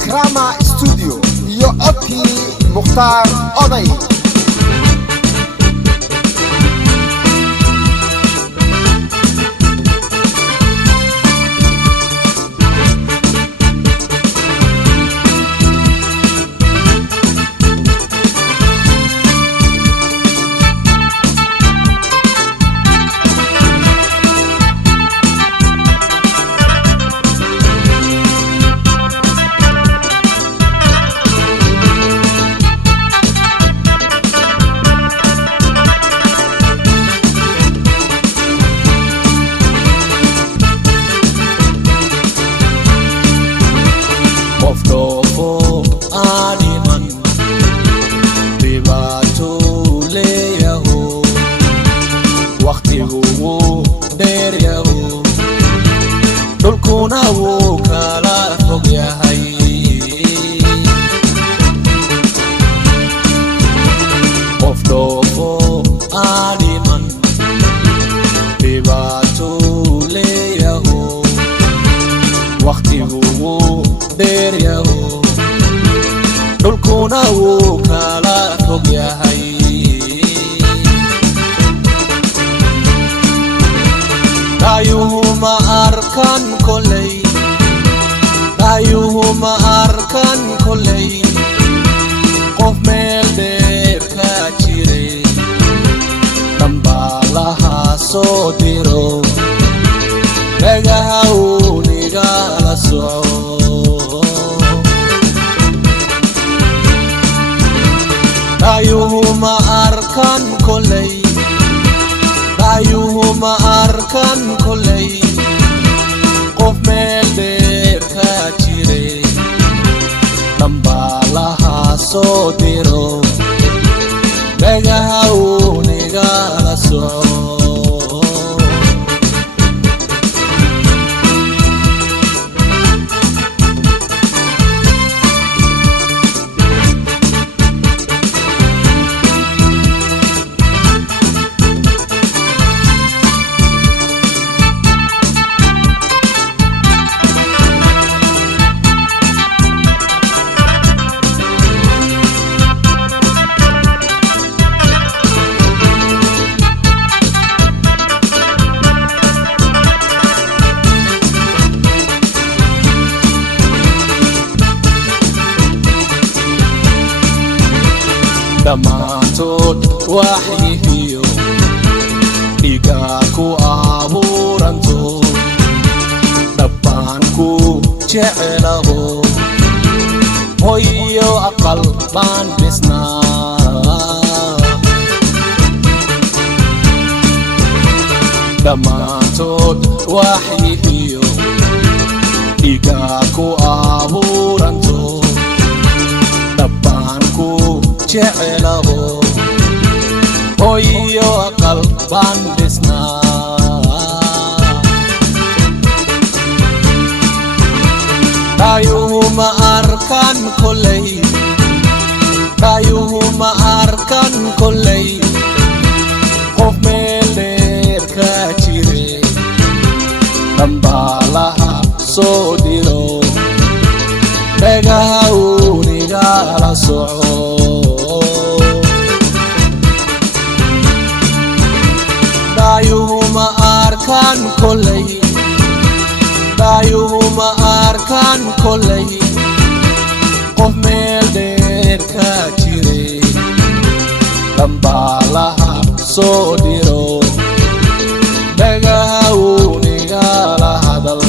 كراما استوديو يعطي مختار أضي dhammaantood waxyihiyo dhiigaa ku abuuranto dhabbaan ku jecelaho hoyo aqal baan dhisnaa dhammaantood waxyihiyo dhiigaa ku abuuranto dhabbaan ku jecelaho hoyo aqal baan dhisnaa dayuhuma arkan kolley qof meel dheer ka jire dhambaalaha soo diro dhagaha unigala soco dayuhuma arkan kolley qof meel dheer ka jire dhambaalaha soo diro dhagaha unigala hadal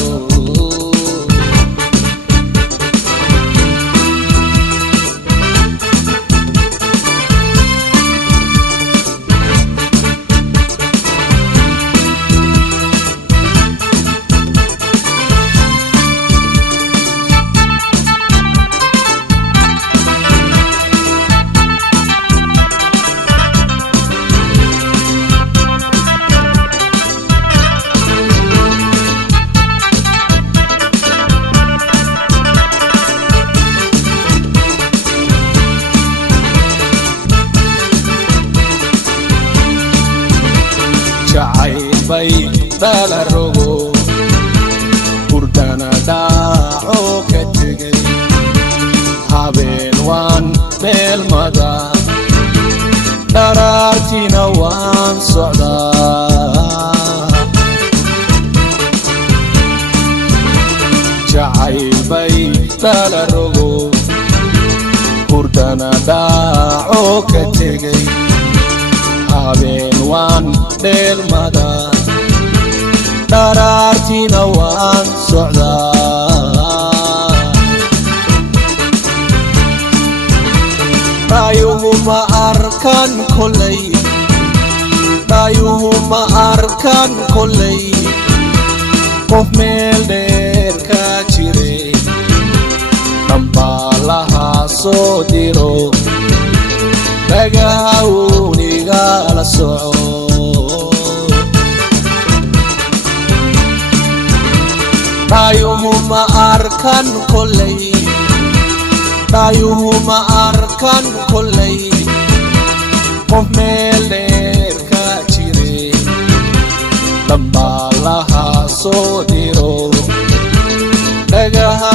dhaaco ka tegay habeen waan dheelmada dharaartiina waan socdaa jacayl bay dhala rogo hurdana dhaaco ka tegay habeen waan dheelmada dharaartiina waan socdaa dhaayuhu ma arkan kollay dhaayuhu ma arkan kollay qof meel dheer ka jire dhambaalaha soo diro dhagaha unigala soco dhaayuhu ma arkan kollay dhaayuhu ma arkan kollay qof meel dheer ka jire dhambaalaha soo diro dhagaha